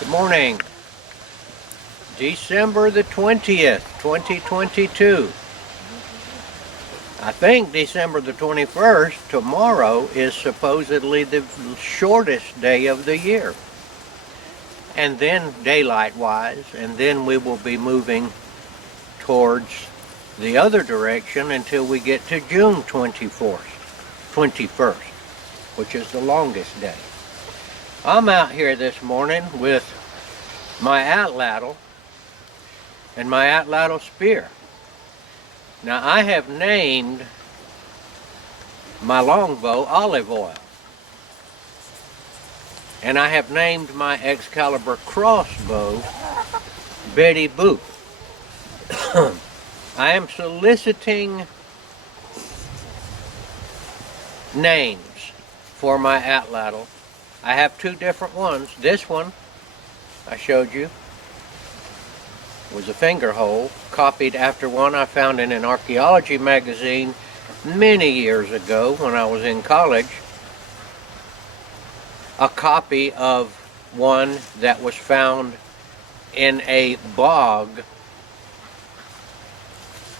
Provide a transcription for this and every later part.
Good morning. December the 20th, 2022. I think December the 21st, tomorrow, is supposedly the shortest day of the year. And then daylight-wise, and then we will be moving towards the other direction until we get to June 21st, which is the longest day. I'm out here this morning with my atlatl and my atlatl spear. Now I have named my longbow Olive Oil, and I have named my Excalibur crossbow Betty Boop. I am soliciting names for my atlatl. I have two different ones. This one I showed you was a finger hole, copied after one I found in an archaeology magazine many years ago when I was in college. A copy of one that was found in a bog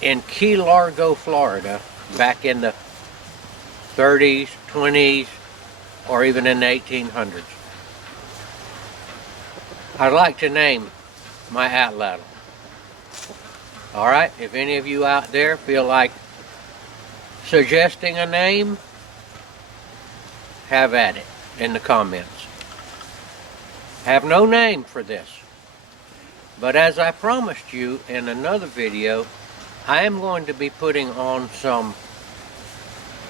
in Key Largo, Florida, back in the 30s, 20s, or even in the 1800s. I'd like to name my atlatl. Alright, if any of you out there feel like suggesting a name, have at it in the comments. Have no name for this. But as I promised you in another video, I am going to be putting on some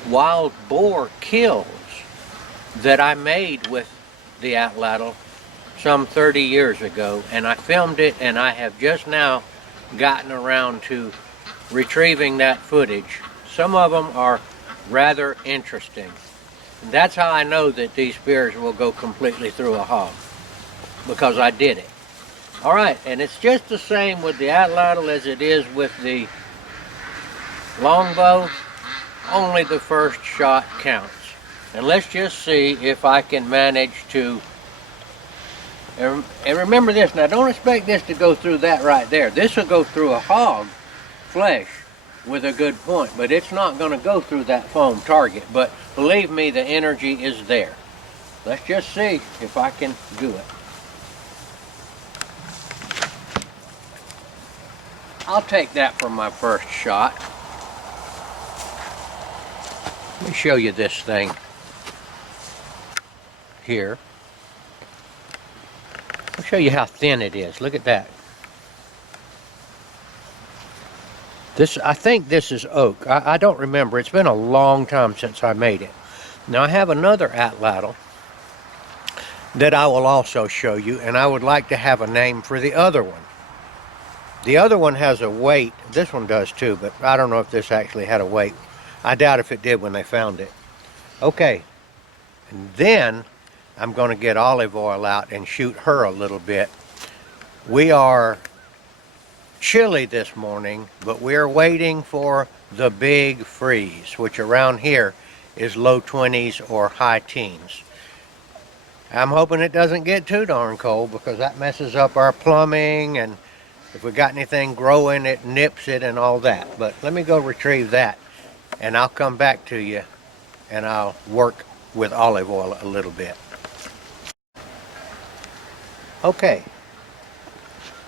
wild boar kills that I made with the atlatl some 30 years ago, and I filmed it, and I have just now gotten around to retrieving that footage. Some of them are rather interesting. And that's how I know that these spears will go completely through a hog, because I did it. Alright, and it's just the same with the atlatl as it is with the longbow, only the first shot counts. And let's just see if I can manage to, and remember this, now don't expect this to go through that right there. This will go through a hog flesh with a good point, but it's not going to go through that foam target. But believe me, the energy is there. Let's just see if I can do it. I'll take that for my first shot. Let me show you this thing here. I'll show you how thin it is. Look at that. This, I think this is oak. I don't remember. It's been a long time since I made it. Now I have another atlatl that I will also show you, and I would like to have a name for the other one. The other one has a weight. This one does too, but I don't know if this actually had a weight. I doubt if it did when they found it. Okay, and then I'm going to get olive oil out and shoot her a little bit. We are chilly this morning, but we're waiting for the big freeze, which around here is low 20s or high teens. I'm hoping it doesn't get too darn cold, because that messes up our plumbing, and if we got anything growing, it nips it and all that. But let me go retrieve that, and I'll come back to you, and I'll work with olive oil a little bit. Okay,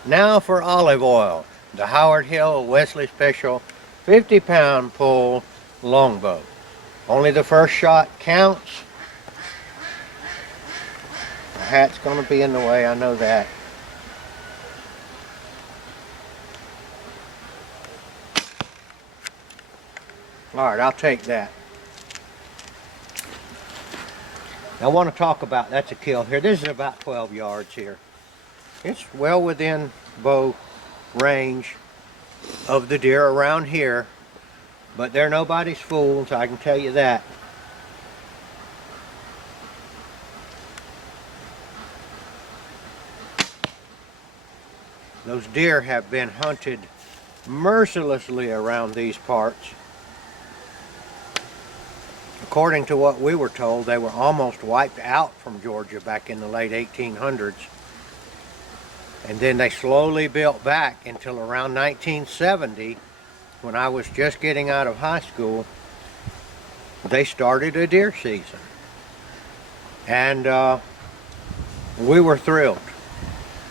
now for olive oil. The Howard Hill Wesley Special 50-pound pull longbow. Only the first shot counts. The hat's going to be in the way, I know that. Alright, I'll take that. I want to talk about, that's a kill here. This is about 12 yards here. It's well within bow range of the deer around here, but they're nobody's fools, I can tell you that. Those deer have been hunted mercilessly around these parts. According to what we were told, they were almost wiped out from Georgia back in the late 1800s. And then they slowly built back until around 1970, when I was just getting out of high school, they started a deer season. And we were thrilled.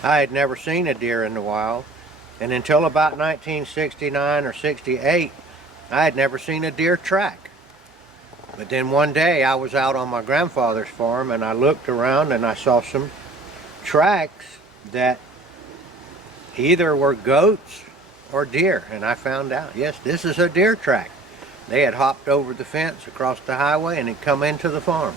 I had never seen a deer in the wild, and until about 1969 or 68, I had never seen a deer track. But then one day I was out on my grandfather's farm and I looked around and I saw some tracks that either were goats or deer, and I found out, yes, this is a deer track. They had hopped over the fence across the highway and had come into the farm.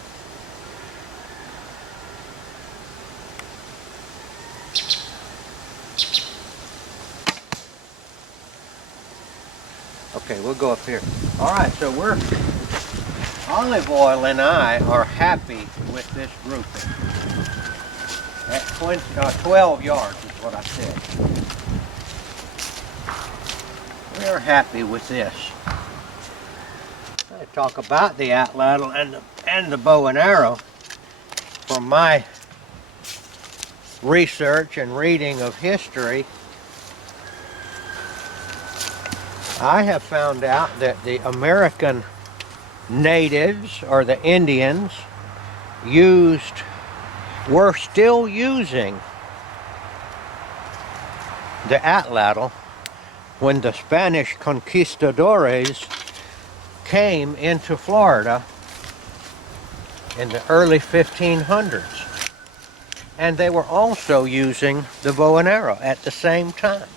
Okay, we'll go up here. All right, so Olive Oil and I are happy with this grouping. At 12 yards is what I said. We are happy with this. I talk about the atlatl and the bow and arrow. From my research and reading of history, I have found out that the American natives, or the Indians, were still using the atlatl when the Spanish conquistadores came into Florida in the early 1500s. And they were also using the bow and arrow at the same time.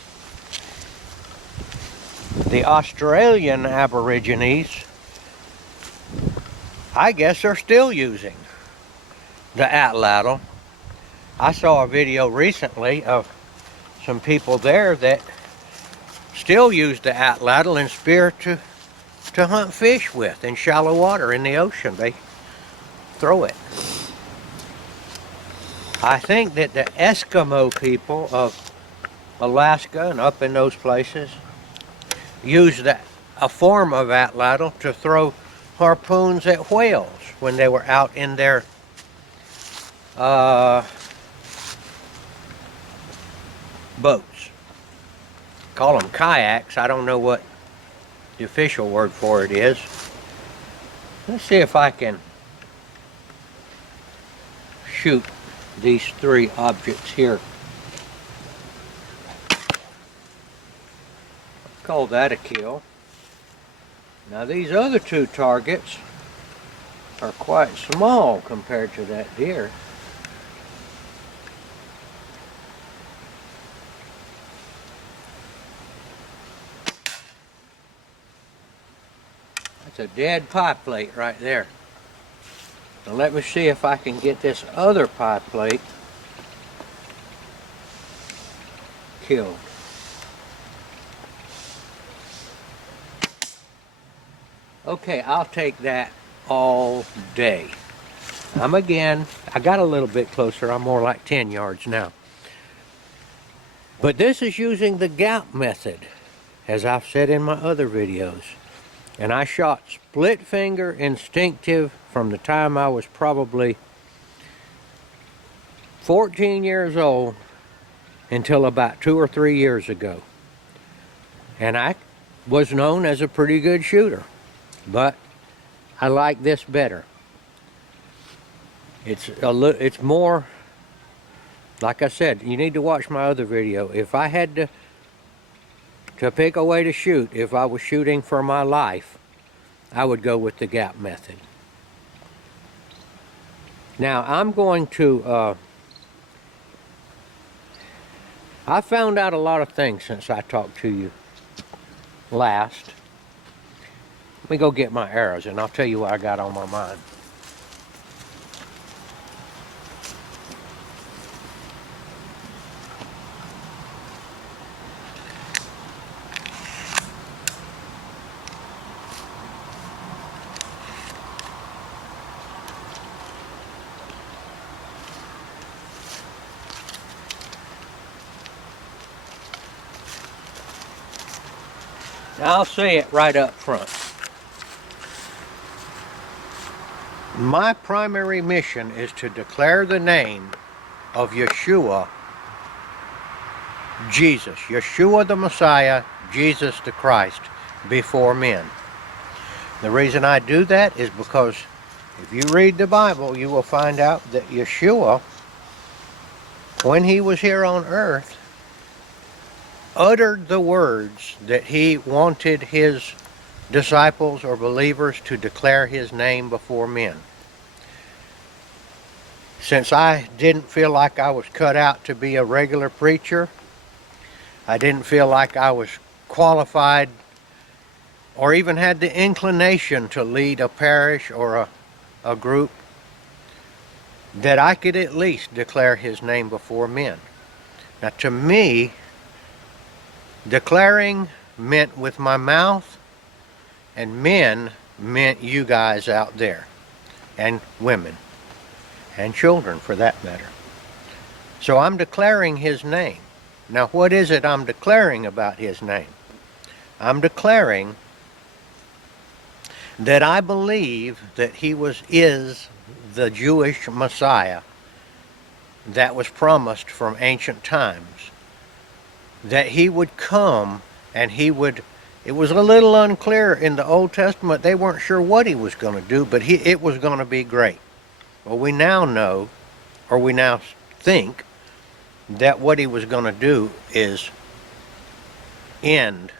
The Australian Aborigines, I guess, are still using the atlatl. I saw a video recently of some people there that still use the atlatl and spear to hunt fish with in shallow water in the ocean. They throw it. I think that the Eskimo people of Alaska and up in those places used a form of atlatl to throw harpoons at whales when they were out in their boats. Call them kayaks. I don't know what the official word for it is. Let's see if I can shoot these three objects here. Call that a kill. Now these other two targets are quite small compared to that deer. That's a dead pie plate right there. Now let me see if I can get this other pie plate killed. Okay, I'll take that all day. I got a little bit closer. I'm more like 10 yards now. But this is using the gap method, as I've said in my other videos. And I shot split finger instinctive from the time I was probably 14 years old until about 2 or 3 years ago. And I was known as a pretty good shooter. But I like this better. It's more, like I said, you need to watch my other video. If I had to pick a way to shoot, if I was shooting for my life, I would go with the gap method. Now I'm going to, I found out a lot of things since I talked to you last. Let me go get my arrows and I'll tell you what I got on my mind. Now I'll say it right up front. My primary mission is to declare the name of Yeshua Jesus, Yeshua the Messiah, Jesus the Christ, before men. The reason I do that is because if you read the Bible, you will find out that Yeshua, when he was here on earth, uttered the words that he wanted his disciples or believers to declare his name before men. Since I didn't feel like I was cut out to be a regular preacher, I didn't feel like I was qualified or even had the inclination to lead a parish or a group, that I could at least declare his name before men. Now, to me, declaring meant with my mouth, and men meant you guys out there, and women, and children for that matter. So I'm declaring his name. Now, what is it I'm declaring about his name? I'm declaring that I believe that he is the Jewish Messiah that was promised from ancient times. That he would come and he would, it was a little unclear in the Old Testament. They weren't sure what he was going to do, but it was going to be great. Well, we now know, or we now think, that what he was going to do is end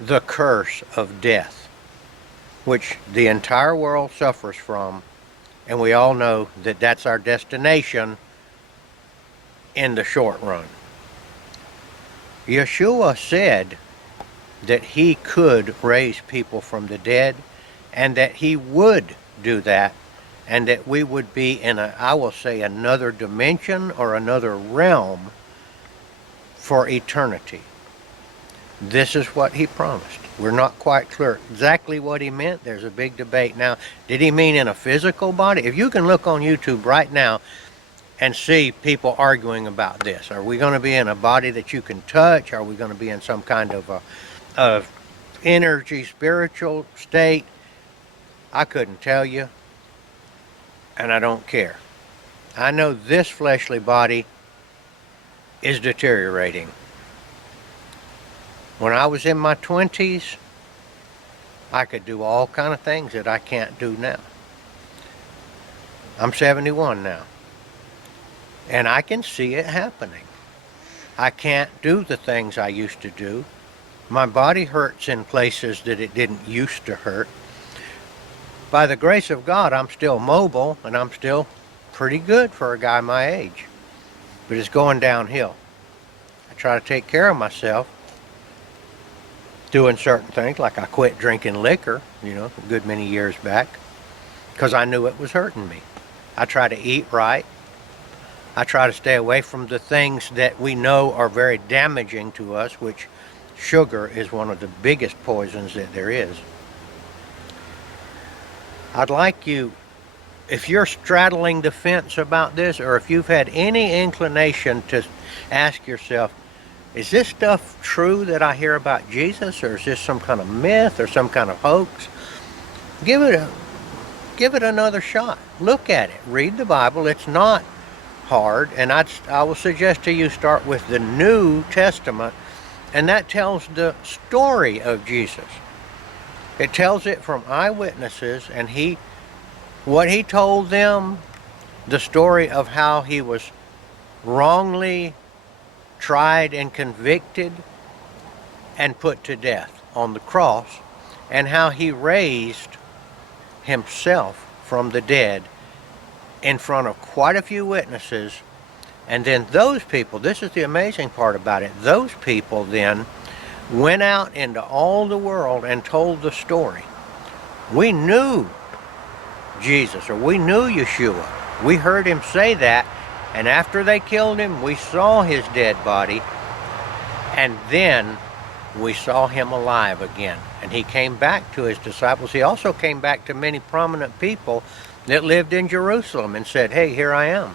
the curse of death, which the entire world suffers from, and we all know that that's our destination in the short run. Yeshua said that he could raise people from the dead, and that he would do that, and that we would be in I will say, another dimension or another realm for eternity. This is what he promised. We're not quite clear exactly what he meant. There's a big debate now. Did he mean in a physical body? If you can look on YouTube right now and see people arguing about this. Are we going to be in a body that you can touch? Are we going to be in some kind of a energy, spiritual state? I couldn't tell you, and I don't care. I know this fleshly body is deteriorating. When I was in my 20s, I could do all kind of things that I can't do now. I'm 71 now, and I can see it happening. I can't do the things I used to do. My body hurts in places that it didn't used to hurt. By the grace of God, I'm still mobile, and I'm still pretty good for a guy my age. But it's going downhill. I try to take care of myself, doing certain things, like I quit drinking liquor, a good many years back, because I knew it was hurting me. I try to eat right. I try to stay away from the things that we know are very damaging to us, which sugar is one of the biggest poisons that there is. I'd like you, if you're straddling the fence about this, or if you've had any inclination to ask yourself, is this stuff true that I hear about Jesus, or is this some kind of myth or some kind of hoax? Give it another shot. Look at it. Read the Bible. It's not hard, and I will suggest to you start with the New Testament, and that tells the story of Jesus. It tells it from eyewitnesses, and what he told them, the story of how he was wrongly tried and convicted and put to death on the cross, and how he raised himself from the dead in front of quite a few witnesses. And then those people, this is the amazing part about it, those people then went out into all the world and told the story. We knew Jesus, or we knew Yeshua. We heard him say that, and after they killed him, we saw his dead body, and then we saw him alive again. And he came back to his disciples. He also came back to many prominent people that lived in Jerusalem and said, hey, here I am.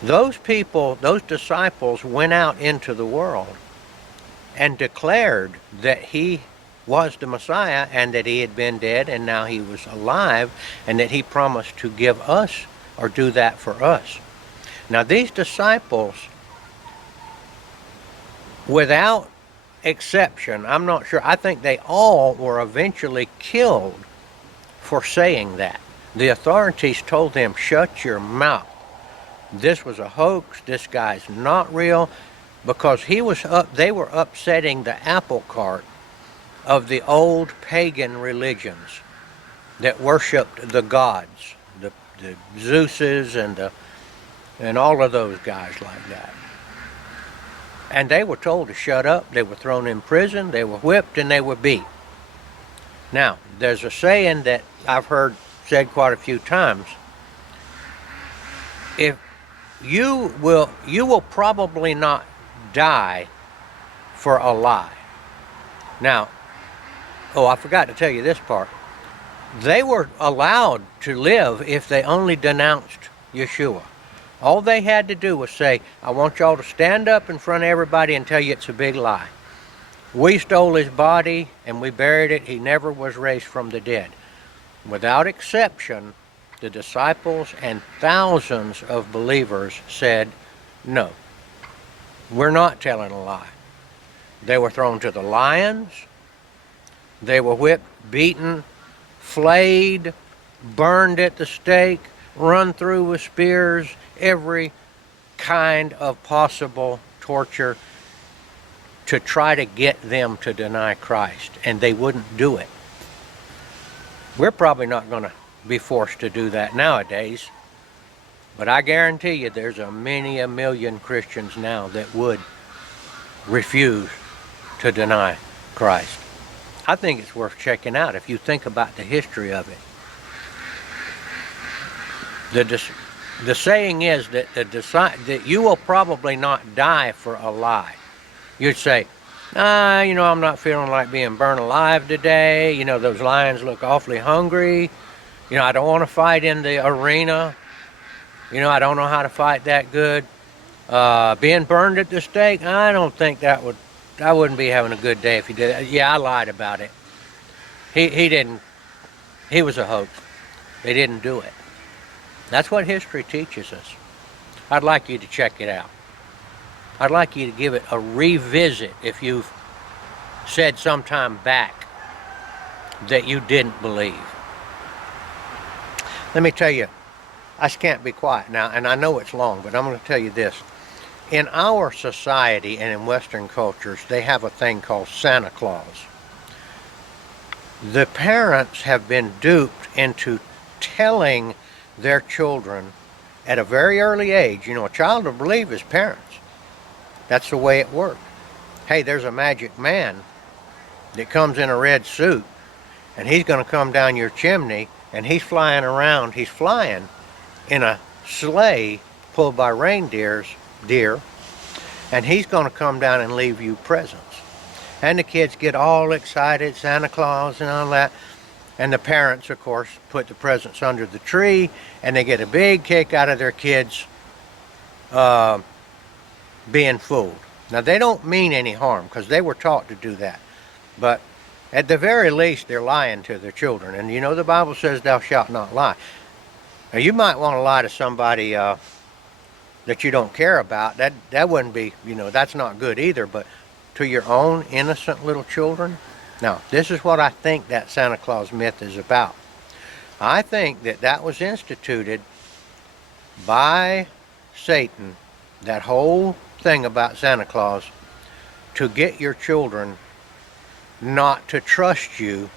Those people, those disciples, went out into the world and declared that he was the Messiah, and that he had been dead and now he was alive, and that he promised to give us, or do that for us. Now, these disciples, without exception, I'm not sure, I think they all were eventually killed for saying that. The authorities told them, shut your mouth. This was a hoax. This guy's not real, because they were upsetting the apple cart of the old pagan religions that worshipped the gods, the Zeuses and all of those guys like that. And they were told to shut up. They were thrown in prison. They were whipped and they were beat. Now, there's a saying that I've heard said quite a few times. If you will probably not die for a lie. Now, I forgot to tell you this part. They were allowed to live if they only denounced Yeshua. All they had to do was say, I want y'all to stand up in front of everybody and tell you it's a big lie. We stole his body and we buried it. He never was raised from the dead. Without exception, the disciples and thousands of believers said, no, we're not telling a lie. They were thrown to the lions. They were whipped, beaten, flayed, burned at the stake, run through with spears, every kind of possible torture to try to get them to deny Christ, and they wouldn't do it. We're probably not going to be forced to do that nowadays, but I guarantee you there's a million Christians now that would refuse to deny Christ. I think it's worth checking out if you think about the history of it. The saying is that you will probably not die for a lie. You'd say, I'm not feeling like being burned alive today. Those lions look awfully hungry. I don't want to fight in the arena. I don't know how to fight that good. Being burned at the stake, I don't think I wouldn't be having a good day if he did it. Yeah, I lied about it. He didn't. He was a hoax. They didn't do it. That's what history teaches us. I'd like you to check it out. I'd like you to give it a revisit if you've said sometime back that you didn't believe. Let me tell you, I just can't be quiet now, and I know it's long, but I'm going to tell you this. In our society and in Western cultures, they have a thing called Santa Claus. The parents have been duped into telling their children at a very early age, a child will believe his parents. That's the way it worked. Hey, there's a magic man that comes in a red suit, and he's going to come down your chimney, and he's flying around. He's flying in a sleigh pulled by reindeer, and he's going to come down and leave you presents. And the kids get all excited, Santa Claus and all that. And the parents, of course, put the presents under the tree, and they get a big kick out of their kids being fooled. Now, they don't mean any harm, because they were taught to do that. But at the very least, they're lying to their children. And the Bible says, thou shalt not lie. Now, you might want to lie to somebody that you don't care about. That wouldn't be, that's not good either. But to your own innocent little children. Now, this is what I think that Santa Claus myth is about. I think that was instituted by Satan, that whole thing about Santa Claus, to get your children not to trust you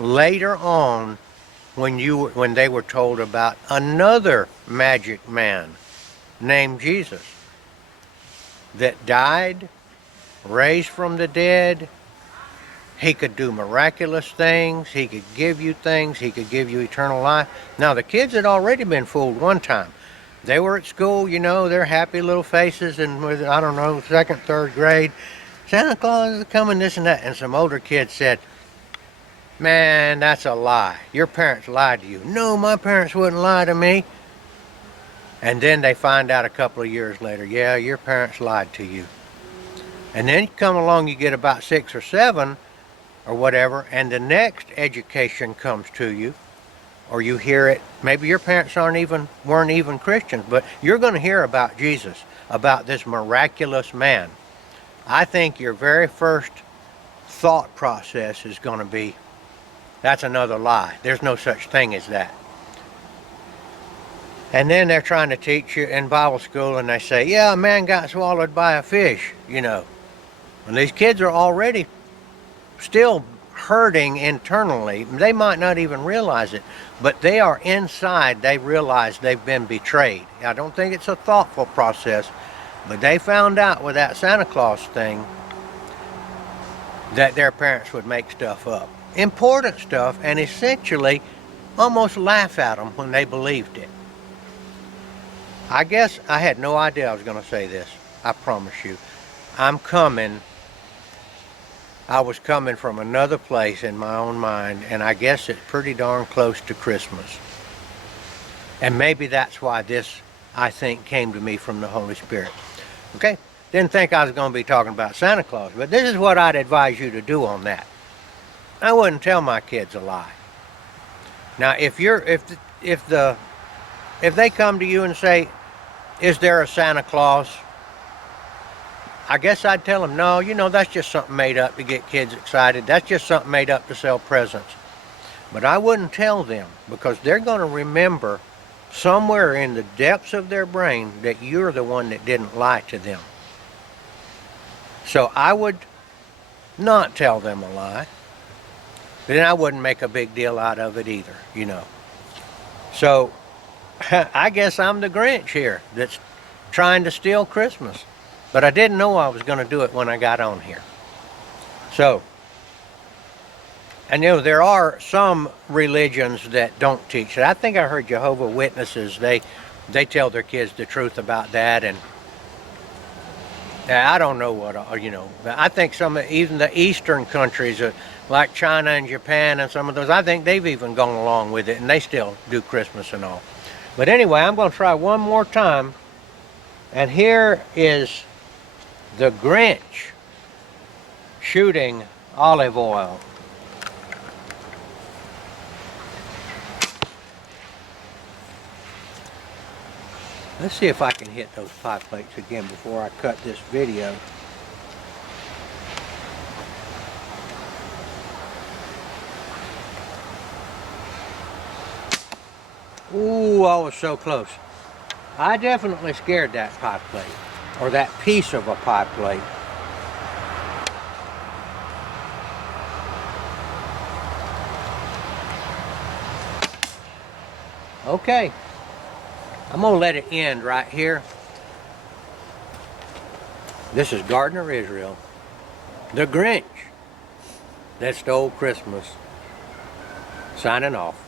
later on when they were told about another magic man named Jesus that died, raised from the dead. He could do miraculous things. He could give you things. He could give you eternal life. Now, the kids had already been fooled one time. They were at school, their happy little faces, and with, second, third grade, Santa Claus is coming, this and that. And some older kids said, man, that's a lie. Your parents lied to you. No, my parents wouldn't lie to me. And then they find out a couple of years later, yeah, your parents lied to you. And then you come along, you get about 6 or 7, or whatever, and the next education comes to you, or you hear it. Maybe your parents weren't even Christians, but you're going to hear about Jesus, about this miraculous man. I think your very first thought process is going to be, that's another lie. There's no such thing as that. And then they're trying to teach you in Bible school, and they say, yeah, a man got swallowed by a fish, you know. And these kids are already still hurting internally. They might not even realize it, but they are inside. They realize they've been betrayed. I don't think it's a thoughtful process, but they found out with that Santa Claus thing that their parents would make stuff up. Important stuff, and essentially almost laugh at them when they believed it. I guess I had no idea I was going to say this. I promise you. I was coming from another place in my own mind, and I guess it's pretty darn close to Christmas. And maybe that's why this, I think, came to me from the Holy Spirit. Okay? Didn't think I was going to be talking about Santa Claus, but this is what I'd advise you to do on that. I wouldn't tell my kids a lie. Now, if they come to you and say, is there a Santa Claus? I guess I'd tell them, no, that's just something made up to get kids excited. That's just something made up to sell presents. But I wouldn't tell them, because they're going to remember somewhere in the depths of their brain that you're the one that didn't lie to them. So I would not tell them a lie. But then I wouldn't make a big deal out of it either, So I guess I'm the Grinch here that's trying to steal Christmas. But I didn't know I was going to do it when I got on here. So, and there are some religions that don't teach it. I think I heard Jehovah's Witnesses, they tell their kids the truth about that. And I don't know what, I think even the Eastern countries, like China and Japan and some of those, I think they've even gone along with it, and they still do Christmas and all. But anyway, I'm going to try one more time. And here is the Grinch shooting olive oil. Let's see if I can hit those pie plates again before I cut this video. Ooh, I was so close. I definitely scared that pie plate, or that piece of a pie plate. Okay, I'm gonna let it end right here. This is Gardner Israel, the Grinch that stole Christmas, signing off.